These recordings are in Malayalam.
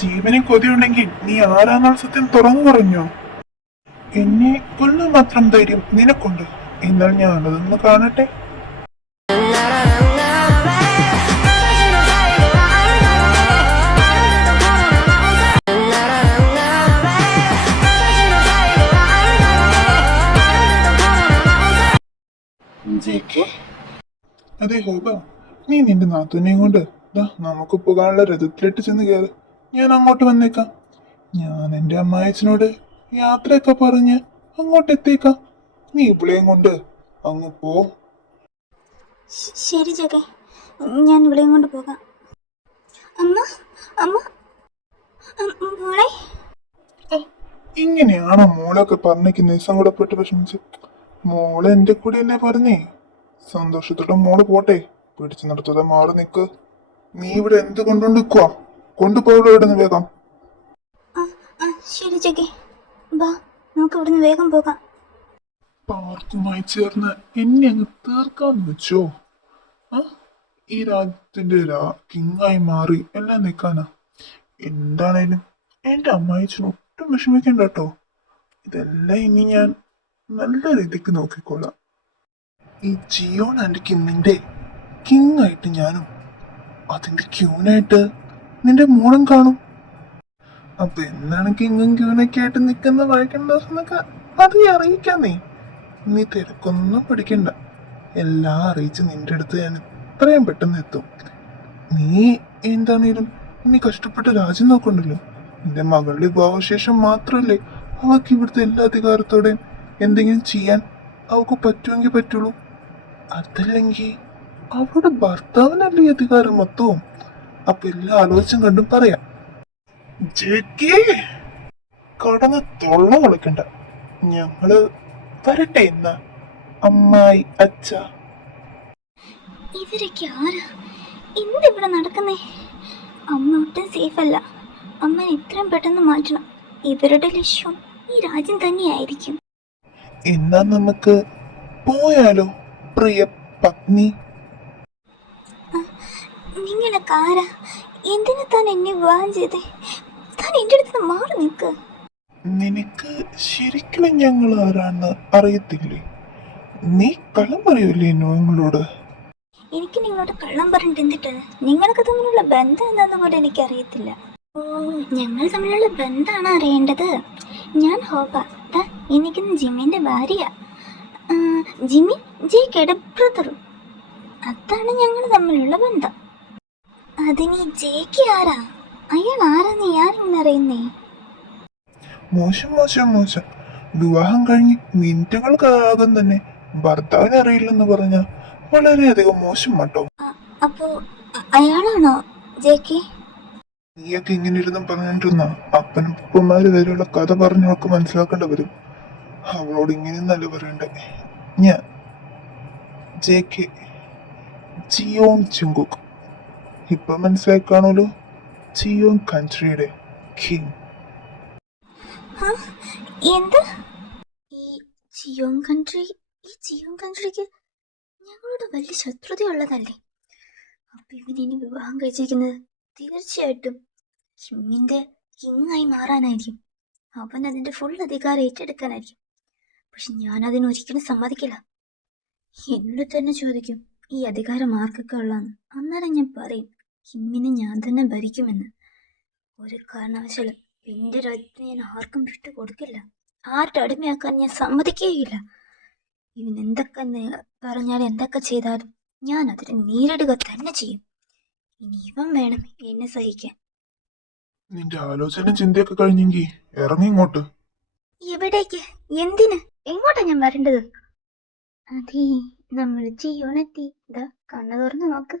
ജീവനെ കൊതിയുണ്ടെങ്കിൽ നീ ആരാന്നുള്ള സത്യം തുറന്നു പറഞ്ഞോ? എന്നെ കൊല്ലാൻ മാത്രം ധൈര്യം നിനക്കുണ്ട്. എന്നാൽ ഞാനതൊന്ന് കാണട്ടെ. അതെ ഹോബ, നീ നിന്റെ നാത്തുനെയും കൊണ്ട് നമുക്ക് പോകാനുള്ള രഥത്തിലിട്ട് ചെന്ന് കയറ്. ഞാൻ അങ്ങോട്ട് വന്നേക്കാം. ഞാൻ എന്റെ അമ്മായച്ചനോട് യാത്രയൊക്കെ പറഞ്ഞ് അങ്ങോട്ട് എത്തിയേക്കാം. നീ ഇവിടെയും കൊണ്ട് അങ്ങ് പോ. ശരി ജഗേ, ഞാൻ ഇവിടെയും കൊണ്ട് പോകാം. അമ്മ അമ്മ മോളെ. ഇങ്ങനെയാണോ മോളൊക്കെ പറഞ്ഞേക്കുന്നത്? സങ്കടപ്പെട്ട് വിഷമിച്ച് മോളെ എന്റെ കൂടെ അല്ലേ പറഞ്ഞേ? സന്തോഷത്തോടെ മോള് പോട്ടെ. പിടിച്ചു നിർത്താതെ മാറി നിക്ക്. നീ ഇവിടെ എന്ത് കൊണ്ടുകൊണ്ട് നിൽക്കുവാ? കൊണ്ടുപോകുക ഇവിടുന്ന് വേഗം. ശരി ജഗേ, ബാ നമുക്ക് ഇവിടുന്ന് വേഗം പോകാം. പാർക്കുമായി ചേർന്ന് എന്നെ അങ്ങ് തീർക്കാന്ന് വെച്ചോ? ഈ രാജ്യത്തിന്റെ കിങ്ങായി മാറി എല്ലാം നിൽക്കാനാ? എന്താണേലും എന്റെ അമ്മായിച്ചന് ഒട്ടും വിഷമിക്കണ്ട കേട്ടോ. ഇതെല്ലാം ഇനി ഞാൻ നല്ല രീതിക്ക് നോക്കിക്കോളാം. ഈ ജിയോൺ ആൻഡ് കിമ്മിന്റെ കിങ് ആയിട്ട് ഞാനും അതിന്റെ ക്യൂനായിട്ട് നിന്റെ മോളും കാണും. അപ്പൊ എന്താണ് കിങ്ങും ക്യൂനൊക്കെ ആയിട്ട് നിൽക്കുന്ന വഴക്കുണ്ടോന്നൊക്കെ അതേ അറിയിക്കാം. നീ തിരക്കൊന്നും പിടിക്കണ്ട. എല്ലാം അറിയിച്ച് നിന്റെ അടുത്ത് ഞാൻ എത്രയും പെട്ടെന്ന് എത്തും. നീ എന്താണേലും നീ കഷ്ടപ്പെട്ട് രാജ്യം നോക്കണ്ടല്ലോ. നിന്റെ മകളുടെ വിവാഹശേഷം മാത്രമല്ലേ അവൾക്ക് ഇവിടുത്തെ എല്ലാ അധികാരത്തോടെയും എന്തെങ്കിലും ചെയ്യാൻ അവൾക്ക് പറ്റുമെങ്കിൽ പറ്റുള്ളൂ. അതല്ലെങ്കിൽ അവളുടെ ഭർത്താവിനല്ലേ അധികാരം മൊത്തവും. അപ്പൊ എല്ലാ ആലോചന കണ്ടും പറയാം. കടന്ന് തൊള്ള കളിക്കണ്ട. ഞങ്ങള് വരട്ടെ എന്നാ അമ്മായി അച്ഛ. ഇവരൊക്കെ ആരാ? എന്തിവിടെ നടക്കുന്നേ? അമ്മ ഒട്ടും സേഫ് അല്ല. അമ്മ എത്രയും പെട്ടെന്ന് മാറ്റണം. ഇവരുടെ ലക്ഷ്യം ഈ രാജ്യം തന്നെയായിരിക്കും. എന്നാ നമുക്ക് പോയാലോ പ്രിയ പത്നി? നിങ്ങളൊക്കെ ആരാ? എന്തിനാ താൻ എന്നെ വിവാഹം ചെയ്തേ? താൻ എന്റെ അടുത്ത് മാറി നിൽക്ക്. നിനക്ക് ശരിക്കും ഞങ്ങൾ ആരാന്ന് അറിയത്തില്ലേ? നീ കള്ളം പറയൂലേ ഞങ്ങളോട്? എനിക്ക് നിങ്ങളോട് കള്ളം പറഞ്ഞിട്ട് എന്തിട്ടാണ്? നിങ്ങൾക്ക് തമ്മിലുള്ള ബന്ധം എന്താന്ന് പോലും എനിക്കറിയത്തില്ല. ഓ, ഞങ്ങൾ തമ്മിലുള്ള ബന്ധമാണ് അറിയേണ്ടത്. ഞാൻ ഹോബ, എനിക്കിന്ന് ജിമ്മിന്റെ ഭാര്യ. ജിമ്മി ജേക്കയുടെ ബ്രദറും. അതാണ് ഞങ്ങൾ തമ്മിലുള്ള ബന്ധം. അതിന് ജേക്ക് ആരാ? അയാൾ ആരാന്ന് ഞാനിങ്ങനെ അറിയുന്നേ? മോശം മോശം മോശം. വിവാഹം കഴിഞ്ഞ് മിനിറ്റുകൾക്കകം തന്നെ ഭർത്താവിനെ അറിയില്ലെന്ന് പറഞ്ഞ വളരെയധികം മോശം കേട്ടോ. അപ്പോ അയാളാണോ ജേക്ക്? നീയൊക്കെ ഇങ്ങനെ ഇരുന്നും പറഞ്ഞിട്ടിരുന്ന അപ്പനും ഉപ്പന്മാര് വരെയുള്ള കഥ പറഞ്ഞവൾക്ക് മനസ്സിലാക്കേണ്ടി വരും. അവളോട് ഇങ്ങനെയൊന്നല്ല പറയണ്ടേ. ഞാൻ ജേക്ക്, ജിയോൺ ജുങ്കുക്ക്. ഇപ്പൊ മനസ്സിലായി കാണുമല്ലോ, ജിയോൺ കൺട്രിയുടെ കിങ്. എന്താ ഈ ജിയോൺ കൺട്രി? ഈ ജിയോൺ കൺട്രിക്ക് ഞങ്ങളോട് വലിയ ശത്രുതയുള്ളതല്ലേ? അപ്പൊ ഇവനിനി വിവാഹം കഴിച്ചിരിക്കുന്നത് തീർച്ചയായിട്ടും കിമ്മിന്റെ കിങ്ങായി മാറാനായിരിക്കും. അവൻ അതിന്റെ ഫുൾ അധികാരം ഏറ്റെടുക്കാനായിരിക്കും. പക്ഷെ ഞാൻ അതിനൊരിക്കലും സമ്മതിക്കില്ല. എന്നോട് തന്നെ ചോദിക്കും ഈ അധികാരം ആർക്കൊക്കെ ഉള്ളതെന്ന്. അന്നേരം ഞാൻ പറയും കിമ്മിനെ ഞാൻ തന്നെ ഭരിക്കുമെന്ന്. ഒരു കാരണവശാലും എന്റെ രാജ്യത്ത് ഞാൻ ആർക്കും വിട്ടു കൊടുക്കില്ല. ആരുടെ അടിമയാക്കാൻ ഞാൻ സമ്മതിക്കുകയില്ല. ഇവൻ എന്തൊക്കെ പറഞ്ഞാലും എന്തൊക്കെ ചെയ്താലും ഞാൻ അതിനെ നേരിടുക തന്നെ ചെയ്യും. ഇനി ഇവൻ വേണം എന്നെ സഹിക്കാൻ. നിന്റെ ആലോചന ചിന്തയൊക്കെ കഴിഞ്ഞെങ്കിൽ ഇറങ്ങി ഇങ്ങോട്ട്. എവിടേക്ക്? എന്തിന്? എങ്ങോട്ടാ ഞാൻ വരേണ്ടത്? അതേ, നമ്മൾ ജിയോണെത്തി. ഇതാ കണ്ണു തുറന്ന് നോക്ക്.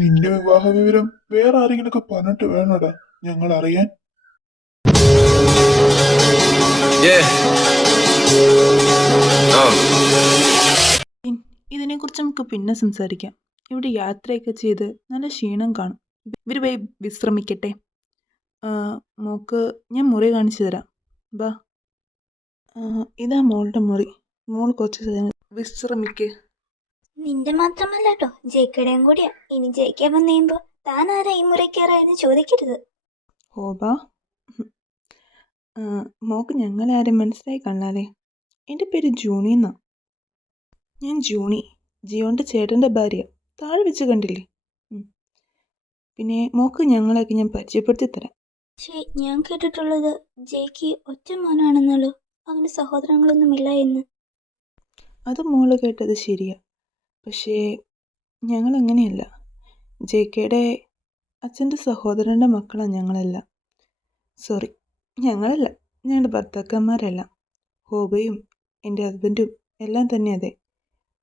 നിന്റെ വിവാഹ വിവരം വേറെ ആരെങ്കിലൊക്കെ പറഞ്ഞിട്ട് വേണോടാ ഞങ്ങൾ അറിയാൻ. Yeah. ഇതിനെക്കുറിച്ച് നമുക്ക് പിന്നെ സംസാരിക്കാം. ഇവിടെ യാത്രയൊക്കെ ചെയ്ത് നല്ല ക്ഷീണം കാണും. ഇവർ പോയി വിശ്രമിക്കട്ടെ. ആ, മോക്ക് ഞാൻ മുറി കാണിച്ചു തരാം. ബാ. ഇതാ മോളുടെ മുറി. മോൾ കുറച്ച് സമയം വിശ്രമിക്ക്. നിന്റെ മാത്രമല്ല കേട്ടോ, ജയിക്കയുടെയും കൂടിയാ. ഇനി ജയിക്കാൻ വന്നു കഴിയുമ്പോ താൻ ആരാ ഈ മുറി കയറായെന്ന് ചോദിക്കരുത്. ഓ ബാ. മോക്ക് ഞങ്ങളെ ആരും മനസ്സിലായി കാണാല്ലേ? എൻ്റെ പേര് ജൂണി എന്നാ. ഞാൻ ജൂണി, ജിയോൻ്റെ ചേട്ടൻ്റെ ഭാര്യ. താഴെ വെച്ച് കണ്ടില്ലേ? പിന്നെ മോക്ക് ഞങ്ങളെയൊക്കെ ഞാൻ പരിചയപ്പെടുത്തി തരാം. പക്ഷേ ഞാൻ കേട്ടിട്ടുള്ളത് ജയ്ക്ക് ഒറ്റ മോനാണെന്നല്ലോ, അവന് സഹോദരങ്ങളൊന്നുമില്ല എന്ന്. അത് മോള് കേട്ടത് ശരിയാ. പക്ഷേ ഞങ്ങളങ്ങനെയല്ല. ജെ.കെയുടെ അച്ഛൻ്റെ സഹോദരൻ്റെ മക്കളാണ് ഞങ്ങളെല്ലാം. സോറി, ഞങ്ങളല്ല, ഞങ്ങളുടെ ഭർത്താക്കന്മാരെല്ലാം. ഹോബയും എൻ്റെ ഹസ്ബൻഡും എല്ലാം തന്നെ അതെ.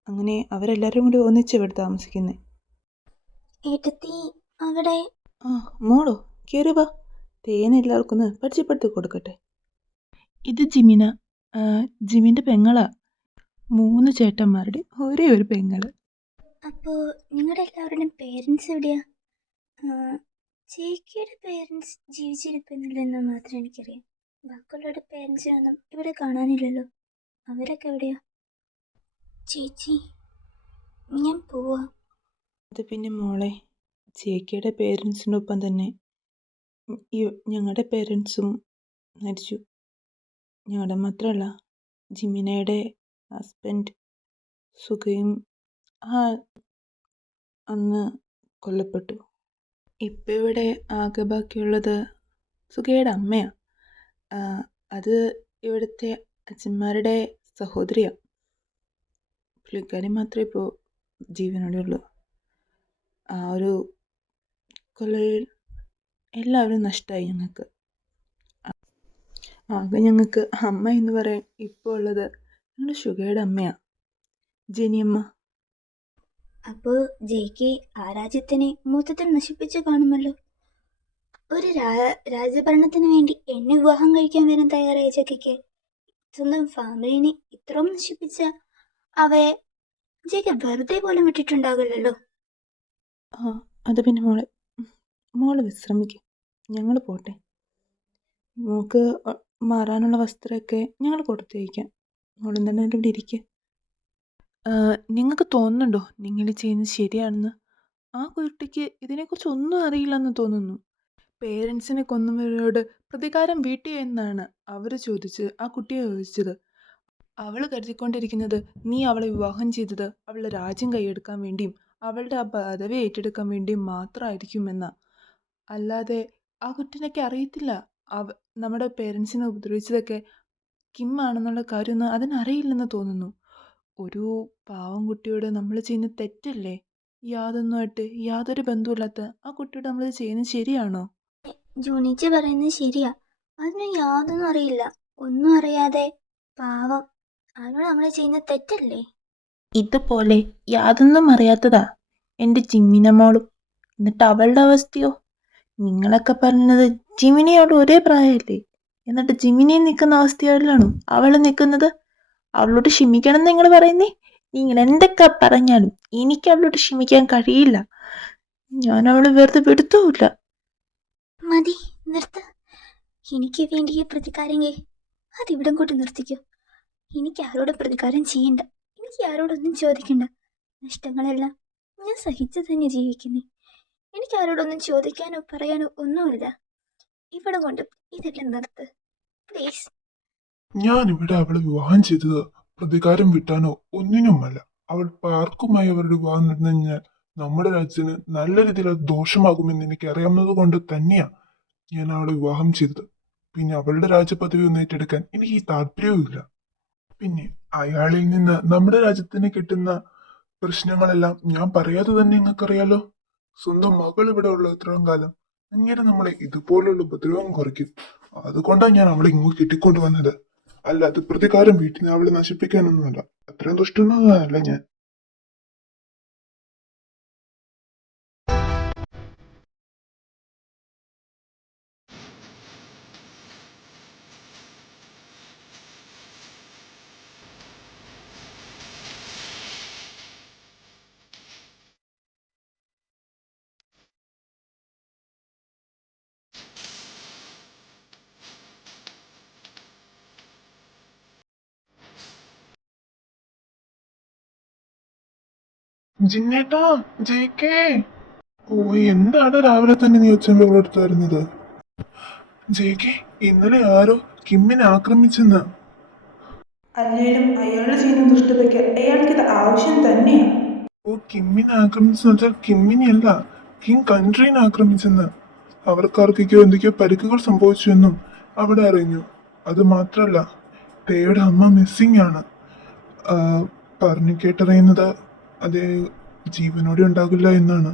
അങ്ങനെ അവരെല്ലാവരും കൂടി ഒന്നിച്ച് ഇവിടെ താമസിക്കുന്നത്. ഏട്ടത്തി അവിടെ. ആ മോളോ, കയറി വാ. തേൻ എല്ലാവർക്കും ഒന്ന് പരിചയപ്പെടുത്തി കൊടുക്കട്ടെ. ഇത് ജിമിന, ജിമിൻ്റെ പെങ്ങളാ. 3 ചേട്ടന്മാരുടെ ഒരേ ഒരു പെങ്ങള്. അപ്പോൾ നിങ്ങളുടെ എല്ലാവരുടെയും പേരൻസ് എവിടെയാ? ചേച്ചിയുടെ പേരൻസ് ജീവിച്ചിരിക്കുന്നില്ലെന്ന് മാത്രം എനിക്കറിയാം. ബാക്കിയുള്ളവരുടെ പേരൻസിനൊന്നും ഇവിടെ കാണാനില്ലല്ലോ. അവരൊക്കെ എവിടെയാ? ചേച്ചി, ഞാൻ പോവാ. അത് പിന്നെ മോളെ, ചേച്ചിയുടെ പേരൻസിനൊപ്പം തന്നെ ഞങ്ങളുടെ പേരൻസും മരിച്ചു. ഞങ്ങളുടെ മാത്രമല്ല, ജിമിനയുടെ ഹസ്ബൻഡ് സുഖയും അന്ന് കൊല്ലപ്പെട്ടു. ഇപ്പം ഇവിടെ ആകെ ബാക്കിയുള്ളത് സുഖയുടെ അമ്മയാണ്. അത് ഇവിടുത്തെ അച്ഛന്മാരുടെ സഹോദരിയാണ്. പുള്ളിക്കാരി മാത്രമേ ഇപ്പോൾ ജീവനോടെ ഉള്ളൂ. ആ ഒരു കൊല്ലയിൽ എല്ലാവരും നഷ്ടമായി ഞങ്ങൾക്ക്. ആകെ ഞങ്ങൾക്ക് അമ്മ എന്ന് പറയാൻ ഇപ്പോൾ ഉള്ളത് ഞങ്ങളുടെ ഷുഗയുടെ അമ്മയാണ്, ജെനിയമ്മ. അപ്പോൾ ജയ്ക്ക് ആ രാജ്യത്തിനെ മൊത്തത്തിൽ നശിപ്പിച്ചു കാണുമല്ലോ. ഒരു രാജഭരണത്തിന് വേണ്ടി എന്നെ വിവാഹം കഴിക്കാൻ വരാൻ തയ്യാറായ ജയ്ക്ക് സ്വന്തം ഫാമിലിനെ ഇത്രയും നശിപ്പിച്ച അവയെ ജയ്ക്ക് വെറുതെ പോലും വിട്ടിട്ടുണ്ടാകില്ലല്ലോ. അത് പിന്നെ മോള് വിശ്രമിക്കും. ഞങ്ങൾ പോട്ടെ. മോൾക്ക് മാറാനുള്ള വസ്ത്രമൊക്കെ ഞങ്ങൾ കൊടുത്തയക്കാം. മോളും തന്നെ ഇവിടെ ഇരിക്കുക. നിങ്ങൾക്ക് തോന്നുന്നുണ്ടോ നിങ്ങൾ ചെയ്യുന്നത് ശരിയാണെന്ന്? ആ കുട്ടിക്ക് ഇതിനെക്കുറിച്ച് ഒന്നും അറിയില്ലെന്ന് തോന്നുന്നു. പേരൻസിനെ കൊന്നവരോട് പ്രതികാരം വീട്ടിയോ എന്നാണ് അവർ ചോദിച്ച് ആ കുട്ടിയെ ചോദിച്ചത്. അവൾ കരുതിക്കൊണ്ടിരിക്കുന്നത് നീ അവളെ വിവാഹം ചെയ്തത് അവളുടെ രാജ്യം കൈയെടുക്കാൻ വേണ്ടിയും അവളുടെ ആ പദവി ഏറ്റെടുക്കാൻ വേണ്ടിയും മാത്രമായിരിക്കുമെന്നാ. അല്ലാതെ ആ കുട്ടിനൊക്കെ അറിയത്തില്ല നമ്മുടെ പേരൻസിനെ ഉപദ്രവിച്ചതൊക്കെ കിം ആണെന്നുള്ള കാര്യമൊന്നും അതിനറിയില്ലെന്ന് തോന്നുന്നു. ഒരു പാവം കുട്ടിയോട് നമ്മൾ ചെയ്യുന്ന തെറ്റല്ലേ? യാതൊരു ബന്ധവുമില്ലാത്ത ആ കുട്ടിയോട് നമ്മൾ ചെയ്യുന്നത് ശരിയാണോ? ജൂണിച്ചി പറയുന്നത് ശരിയാ. അതിന് യാതൊന്നും അറിയില്ല. ഒന്നും അറിയാതെ പാവം അവനോട് നമ്മൾ ചെയ്യുന്ന തെറ്റല്ലേ? ഇതുപോലെ യാതൊന്നും അറിയാത്തതാ എൻ്റെ ജിമിന മോളും. എന്നിട്ട് അവളുടെ അവസ്ഥയോ? നിങ്ങളൊക്കെ പറഞ്ഞത് ജിമിനിയോട് ഒരേ പ്രായമല്ലേ? എന്നിട്ട് ജിമിനി നിൽക്കുന്ന അവസ്ഥയിലാണോ അവൾ നിൽക്കുന്നത്? അവളോട് ക്ഷമിക്കണം എന്ന് നിങ്ങൾ പറയുന്നേ? നിങ്ങൾ എന്തൊക്കെ പറഞ്ഞാലും എനിക്ക് അവളോട് ക്ഷമിക്കാൻ കഴിയില്ല. ഞാൻ അവളെ വെറുതെ വിടുത്തുമില്ല. മതി, നിർത്ത്. എനിക്ക് വേണ്ടി ഈ പ്രതികാരങ്ങൾ അതിവിടം കൊണ്ട് നിർത്തിക്കോ. എനിക്ക് ആരോടും പ്രതികാരം ചെയ്യണ്ട. എനിക്ക് ആരോടൊന്നും ചോദിക്കണ്ട. നഷ്ടങ്ങളെല്ലാം ഞാൻ സഹിച്ചു തന്നെ ജീവിക്കുന്നേ. എനിക്ക് ആരോടൊന്നും ചോദിക്കാനോ പറയാനോ ഒന്നുമില്ല. ഇവിടെ കൊണ്ട് ഇതെല്ലാം നിർത്ത് പ്ലീസ്. ഞാനിവിടെ അവളെ വിവാഹം ചെയ്തത് പ്രതികാരം വിട്ടാനോ ഒന്നിനുമല്ല. അവൾ പാർക്കുമായി അവരുടെ വിവാഹം നടന്നു കഴിഞ്ഞാൽ നമ്മുടെ രാജ്യത്തിന് നല്ല രീതിയിൽ അത് ദോഷമാകുമെന്ന് എനിക്ക് അറിയാവുന്നത് കൊണ്ട് തന്നെയാണ് ഞാൻ അവളെ വിവാഹം ചെയ്തത്. പിന്നെ അവളുടെ രാജപദവി ഒന്ന് ഏറ്റെടുക്കാൻ എനിക്ക് ഈ താല്പര്യവുമില്ല. പിന്നെ അയാളിൽ നിന്ന് നമ്മുടെ രാജ്യത്തിന് കിട്ടുന്ന പ്രശ്നങ്ങളെല്ലാം ഞാൻ പറയാതെ തന്നെ നിങ്ങൾക്കറിയാലോ. സ്വന്തം മകൾ ഇവിടെ ഉള്ള ഇത്രയും കാലം അങ്ങനെ നമ്മളെ ഇതുപോലുള്ള ഉപദ്രവം കുറയ്ക്കും. അതുകൊണ്ടാണ് ഞാൻ അവളെ ഇങ്ങോട്ട് കിട്ടിക്കൊണ്ട് വന്നത്. അല്ലാതെ പ്രതികാരം വീട്ടിൽ അവളെ നശിപ്പിക്കാനൊന്നുമല്ല. അത്രയും ദുഷ്ടനൊന്നുമല്ല ഞാൻ. ജിന്നേട്ടാ, ജയിക്കേ. ഓ, എന്താണ് രാവിലെ തന്നെ നീ ഒച്ചമ്പകൾ എടുത്തു വരുന്നത്? ജയിക്കേ, ഇന്നലെ ആരോ കിമ്മിനെ ആക്രമിച്ചെന്ന്. അല്ലേലും അയാൾ ചെയ്യുന്ന ദുഷ്ടതയ്ക്ക് അയാൾക്കിത് ആവശ്യം തന്നെയാണ്. ഓ, കിമ്മിനെ ആക്രമിച്ചെന്ന് വെച്ചാൽ കിമ്മിനെയല്ല, കിങ് കൺട്രീനെ ആക്രമിച്ചെന്ന്. അവർക്കാർക്കൊക്കെയോ എന്തൊക്കെയോ പരിക്കുകൾ സംഭവിച്ചു എന്നും അവിടെ അറിഞ്ഞു. അത് മാത്രല്ല, തേയുടെ അമ്മ മിസ്സിംഗ് ആണ്. ആ, പറഞ്ഞു കേട്ടറിയുന്നത് അത് ജീവനോടെ ഉണ്ടാകില്ല എന്നാണ്.